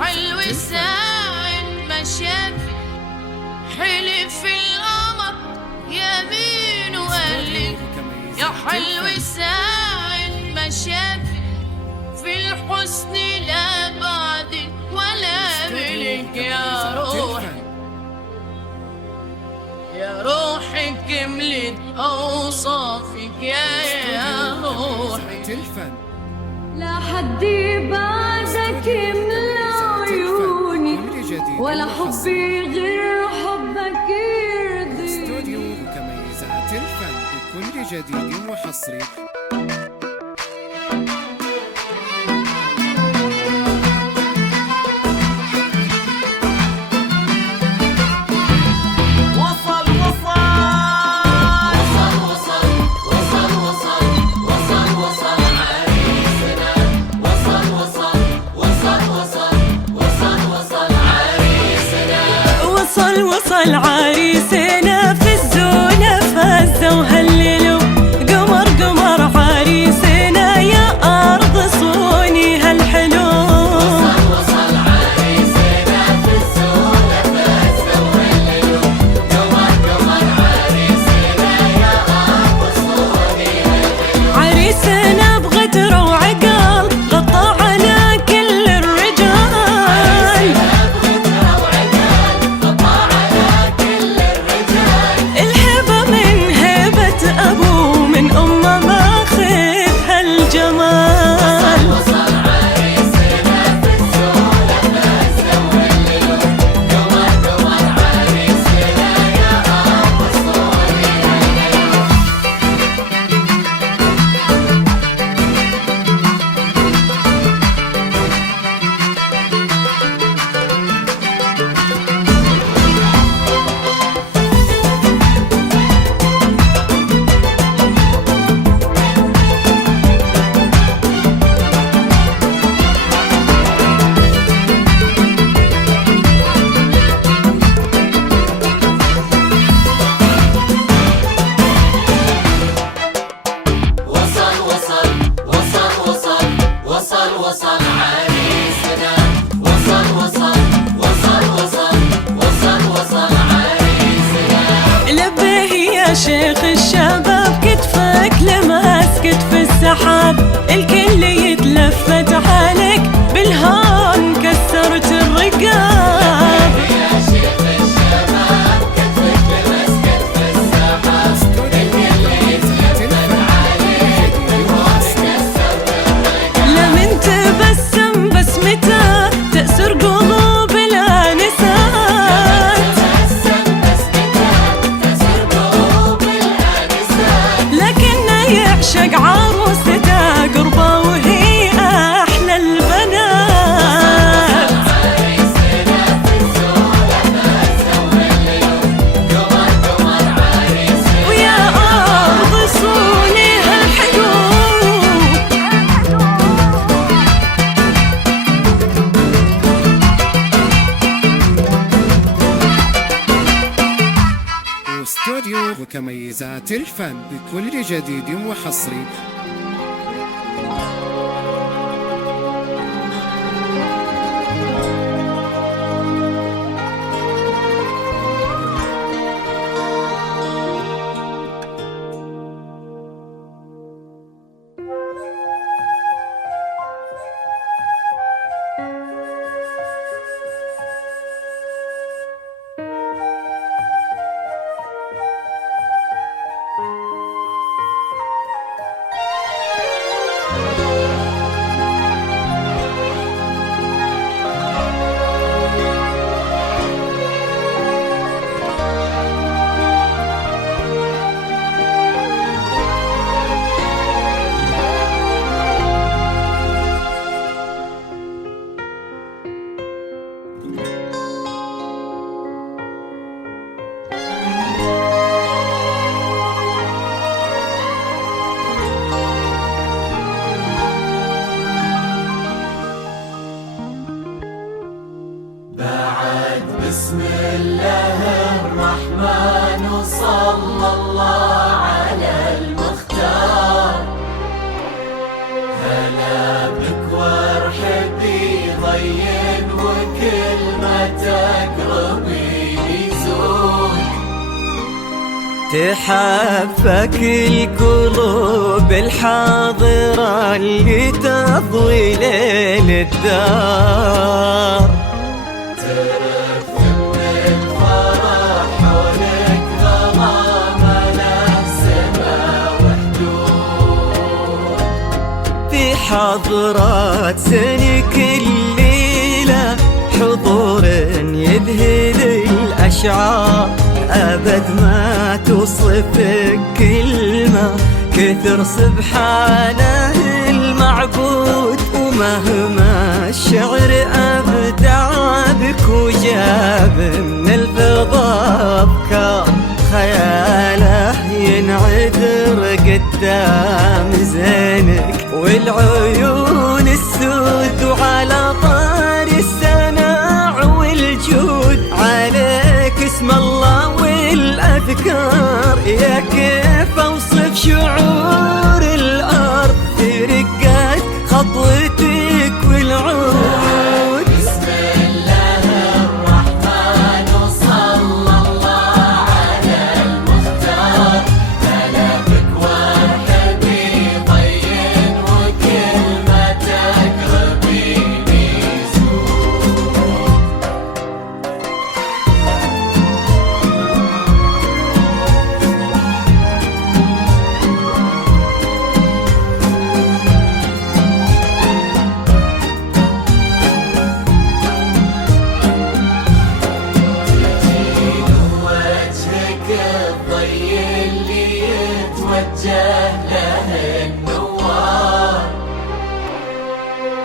حلو ساعة ما شاف حلف القمر يمين وقال لي يا حلو ساعة ما شاف في الحسن لا بعدك ولا قبلك يا روحي يا روحي كملت أوصافك يا روحي لا حد بعدك يملى عيوني ولا حبي غير حبك يرضي. استوديو متميزات الفن بكل جديد وحصري. وصل عريسنا في الزونة فازة وهللوا قمر قمر عريسنا يا أرض صوني هالحلو. وصل عريسنا في الزونة فازة وهللوا قمر قمر عريسنا يا أرض صوني هالحلو. عريسنا بغدر وعقل غطى على كل الرجال. شيخ الشباب كتفك لماسكت في السحاب الكل يتلفت عليك بالهون كسرت الرقاب. يا شيخ الشباب كتفك لماسكت في السحاب الكل يتلفت عليك بالهون كسرت الرقاب. لمن تبسم بسمته تأسر قلوب الآنسات. يعشق عروسته قربه وهي أحلى البنات. عريسنا في الزونة فازة وهللوا قمر قمر عريسنا ويا أرض صوني هالحلو. استوديو متميزات الفن بكل جديد وحصري. بسم الله الرحمن وصلى الله على المختار. هلا بك وارحب ضين تحبك القلوب الحاضرة اللي تضوي ليل الدار. ترف من الفرح حولك ظلام له سما وحدود. في حضرات سنك الليلة حضور يذهل الأشعار، أبد ما توصفك كلمة كثر سبحانه المعبود. ومهما الشعر أبدع بك وجاب من الفضاء أفكار، خياله ينعذر قدام زينك والعيون السود. وعلى طار السناع والجود عليك اسم الله والأذكار. يا كيف أوصف شعور الأرض في رقات خطوتك والعود. بسم الله الرحمن وصلى الله على المختار. كلامك وارحبي ضين وكلمتك ربيني زود.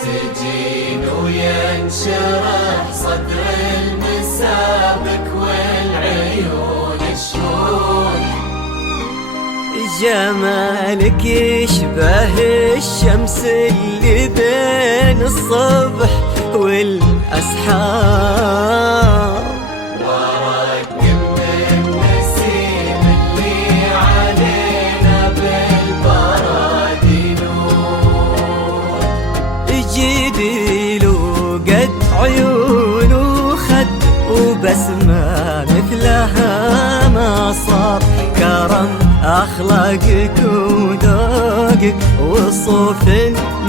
تجين وينشرح صدر المسابك والعيون الشهود. جمالك يشبه الشمس اللي بين الصبح والأسحار. ورق من نسيم اللي علينا بالبرد نور. جديل وقد عيون وخد وبسمة مثلها ما صار. كرم أخلاقك وذوقك وصوف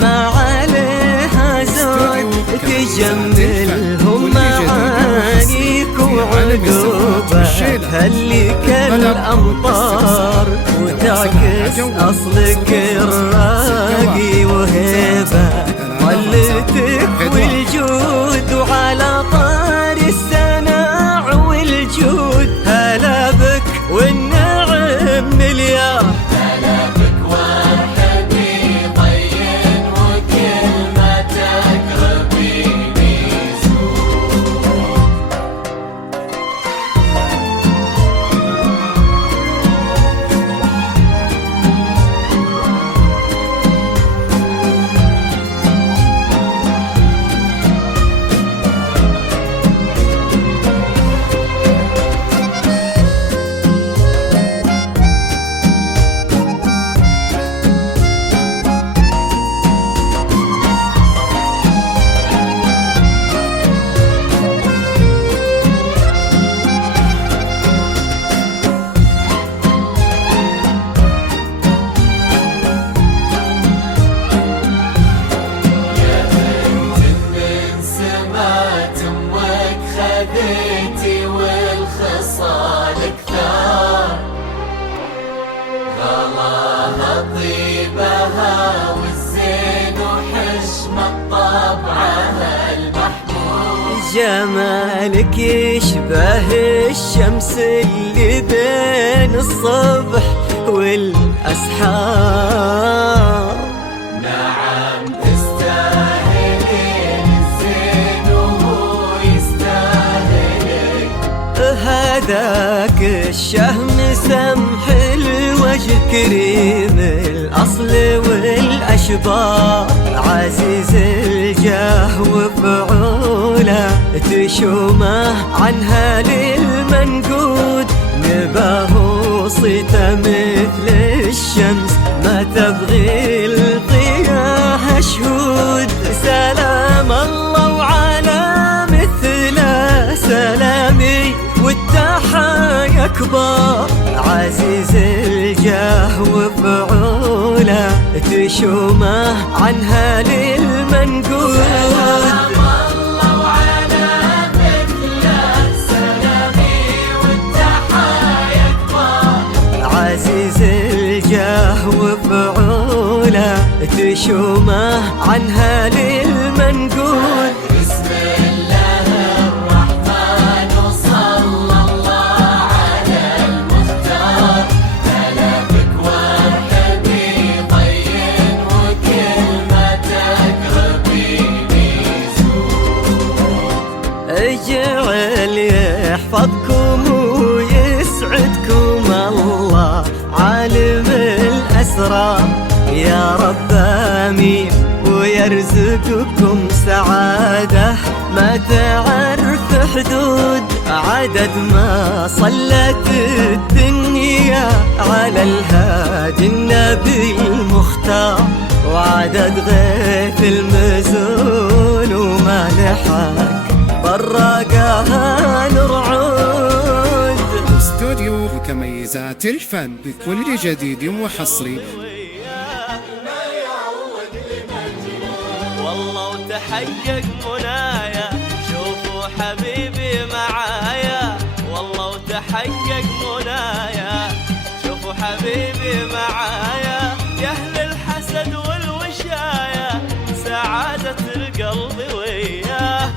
ما عليها زود. تجملهم معانيك وعقوبك اللي كالأمطار. وتعكس أصلك الراقي وهيبة ظلتك والجود. وعلى طار السناع والجود هلا بك والنعم مليار. كلامك وارحبي ضين وكلمتك ربيني زود. خذيتي والخصال كثار. غلاها طيبها والزين وحشمة طبعها المحمود. جمالك يشبه الشمس اللي بين الصبح والأسحار. نعم تستاهلين الزين وهو يستاهلك. هذاك الشهم سمح الوجه كريم الأصل والأشبار. عزيز الجاه وفعوله تشومه عنها للمنقود. نباه صيته مثل الشمس ما تبغي الضياء شهود. سلام الله وعلى مثله سلامي والتحايا أكبر عزيز الجاه وفعوله تشومه عنها للمنقول. سلام الله وعلى مثله سلامي والتحايا كبار. عزيز الجاه وفعوله تشومه عنها للمنقول. بسم الله الرحمن وصلى الله على المختار. هلا بك وارحبي طين وكلمتك ربيني زور. اجعل يحفظكم ويسعدكم الله عالم الأسرار يا رب آمين، ويرزقكم سعادة ما تعرف حدود. عدد ما صلت الدنيا على الهادي النبي المختار، وعدد غيث المزون وما لحق براقها نرعود. استوديو متميزات الفن بكل جديد وحصري. والله وتحقق منايا، شوفوا حبيبي معايا. والله وتحقق منايا، شوفوا حبيبي معايا. يا أهل الحسد والوشاية سعادة القلب وياه،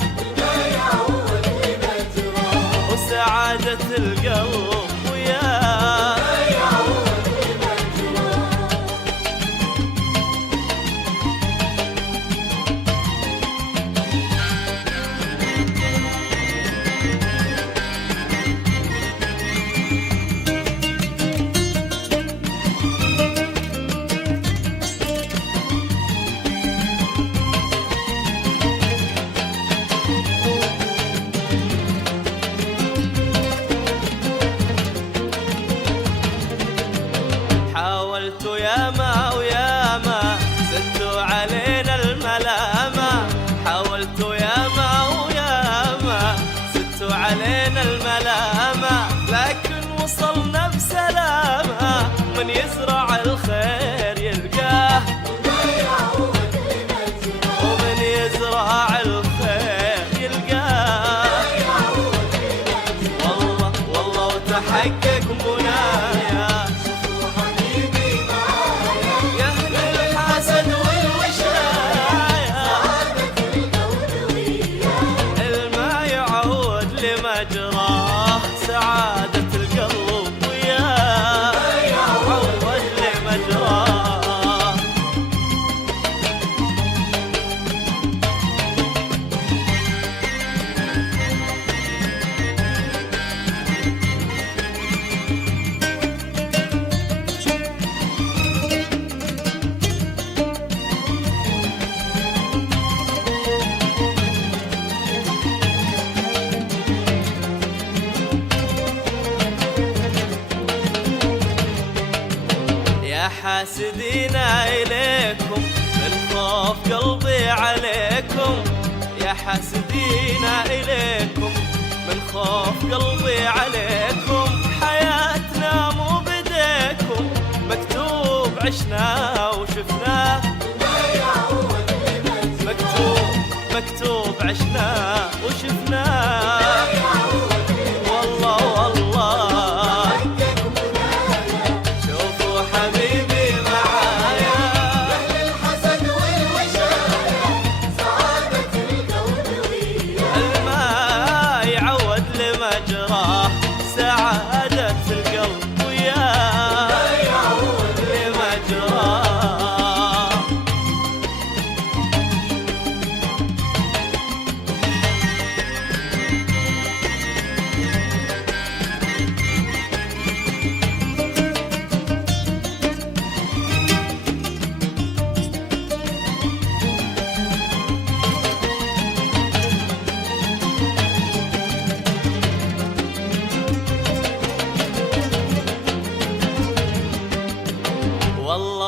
وسعادة القلب وياه. حاولت ياما وياما زدتوا علينا الملامة. حاولت ياما وياما زدتوا علينا الملامة، لكن وصلنا بسلامة. من يزرع الخير يلقاه، ومن يزرع الخير يلقاه. والله والله وتحقق منايا، يا أهل الحسد والوشاية الما يعود لمجراه. سعادة القلب وياه، يعود لمجراه. يا حاسدين إليكم من خوف قلبي عليكم. يا حاسدين إليكم من خوف قلبي عليكم. حياتنا مو بديكم، مكتوب عشنا وشفناه. مكتوب عشنا وشفناه. والله والله شوفوا حبيبي معايا. الما يعود لمجراه، سعادة القلب وياه، يعود لمجراه.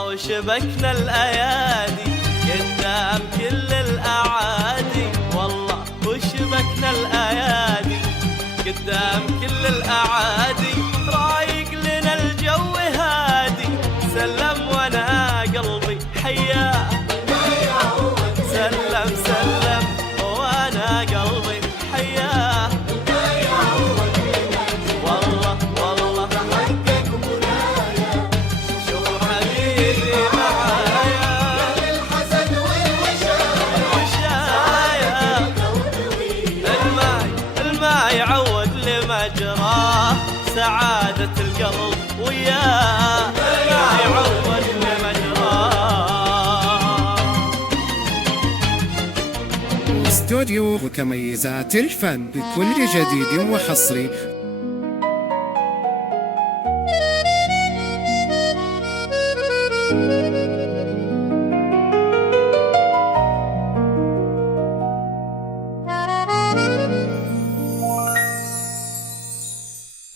وشبكنا الأيادي قدام كل الأعادي. والله وشبكنا الأيادي قدام كل الأعادي، رايق لنا الجو هادي، سلم وانا قلبي حياه، سلم سلم وانا قلبي حياه، والله والله حقك منايا، شوف حبيبي معايا الحسد وشايا، الماي يعود لمجراه، سعادة القلب وياه، الماي يعود لمجراه. استوديو وكميزات الفن بكل جديد وحصري.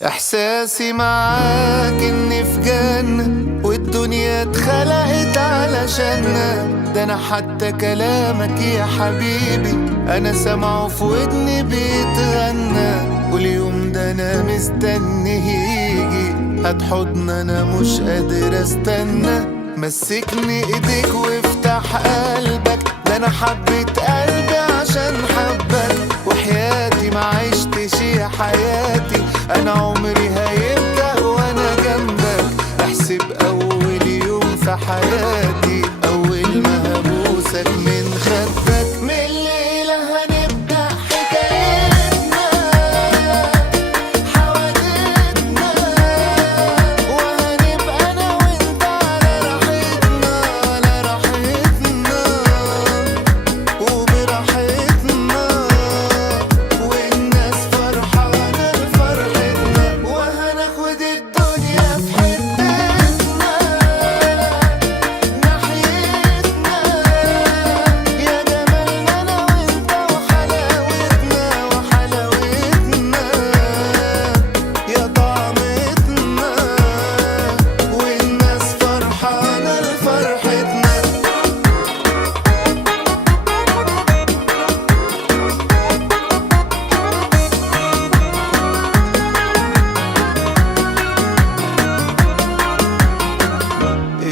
إحساسي معاك إني في جنة والدنيا اتخلقت علشاننا، ده أنا حتى كلامك يا حبيبي أنا سامعه في ودني بيتغنى، واليوم ده أنا مستني يجي هتحضن أنا مش قادر استنى، مسكني إيديك وافتح قلبك، ده أنا حبيت قلبي عشان حبك، وحياتي ما عشتش يا حياتي أنا عمري هيبدأ وأنا جنبك، احسب أول يوم في حياتي أول ما هبوسك من خدك، من الليلة هنبدأ حكايتنا حوادثنا، وهنبقى أنا وأنت على راحتنا وبراحتنا، والناس فرحانة لفرحتنا، وهناخد الدنيا في حتتنا ناحيتنا، يا جمالنا أنا وأنت وحلاوتنا يا طعمتنا، والناس فرحانة لفرحتنا.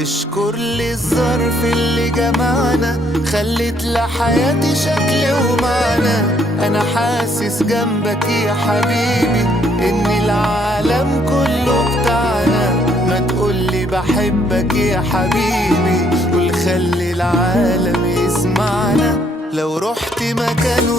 اشكر لي الظرف اللي جمعنا، خلت لحياتي شكل ومعنى، انا حاسس جنبك يا حبيبي ان العالم كله بتاعنا، ما تقولي بحبك يا حبيبي قول خلي العالم يسمعنا، لو رحت مكان